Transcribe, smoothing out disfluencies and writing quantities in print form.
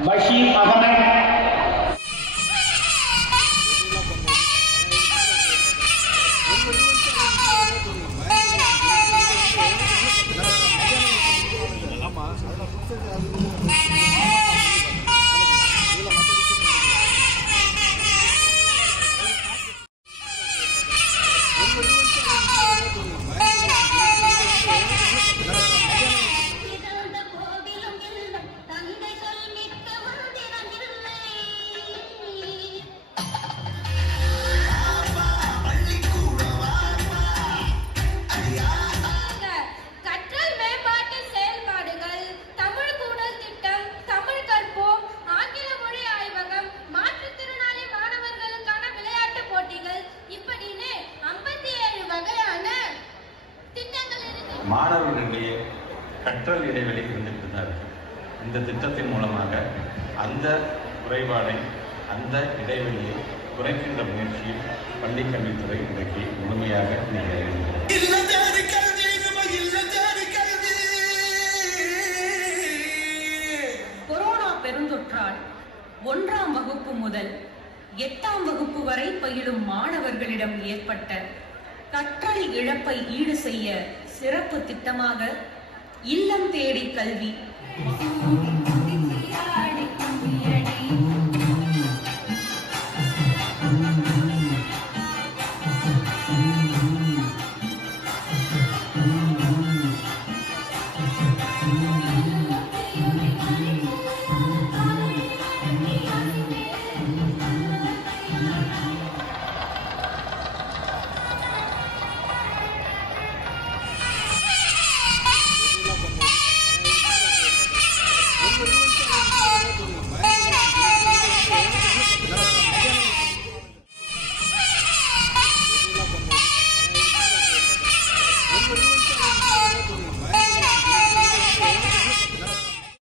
பஷீர் அகமது, மாணவர்களிடையே கற்றல் இடைவெளி இருந்துட்டு தான் இருக்கு. இந்த திட்டத்தின் மூலமாக அந்த குறைபாடை, அந்த இடைவெளியை குறைக்கின்ற முயற்சியில் பள்ளி கல்வித்துறை இன்றைக்கு முழுமையாக கொரோனா பெருந்தொற்றால் 1ஆம் வகுப்பு முதல் 8ஆம் வகுப்பு வரை பயிலும் மாணவர்களிடம் ஏற்பட்ட கற்றல் இழப்பை ஈடு செய்ய சிறப்பு திட்டமாக இல்லம் தேடி கல்வி